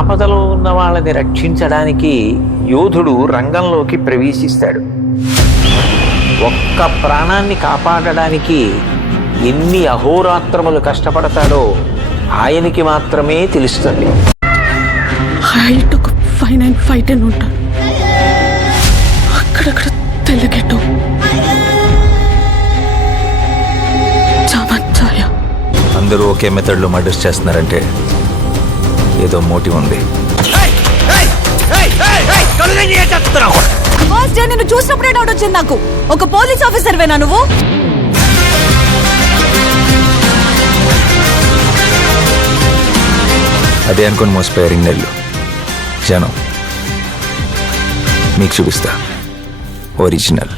ఆపదలో ఉన్న వాళ్ళని రక్షించడానికి యోధుడు రంగంలోకి ప్రవేశిస్తాడు. ఒక్క ప్రాణాన్ని కాపాడడానికి ఎన్ని అహోరాత్రములు కష్టపడతాడో ఆయనకి మాత్రమే తెలుస్తుంది. హైట్ ఒక 5'9", 5'10" ఉంటాను. అక్కడక్కడ తెల్లగెట్టు చామచ్చాయ. అందరూ ఒకే మెథడ్లో మర్డర్స్ చేస్తున్నారంటే ఏదో మోటివ్ ఉంది. ఫస్ట్ డే నిన్ను చూసినప్పుడే డౌట్ వచ్చింది నాకు. ఒక పోలీస్ ఆఫీసర్ వేనా నువ్వు? అదే అనుకుని మోసపోయారు నెల్లు జనం. మీకు చూపిస్తా ఒరిజినల్.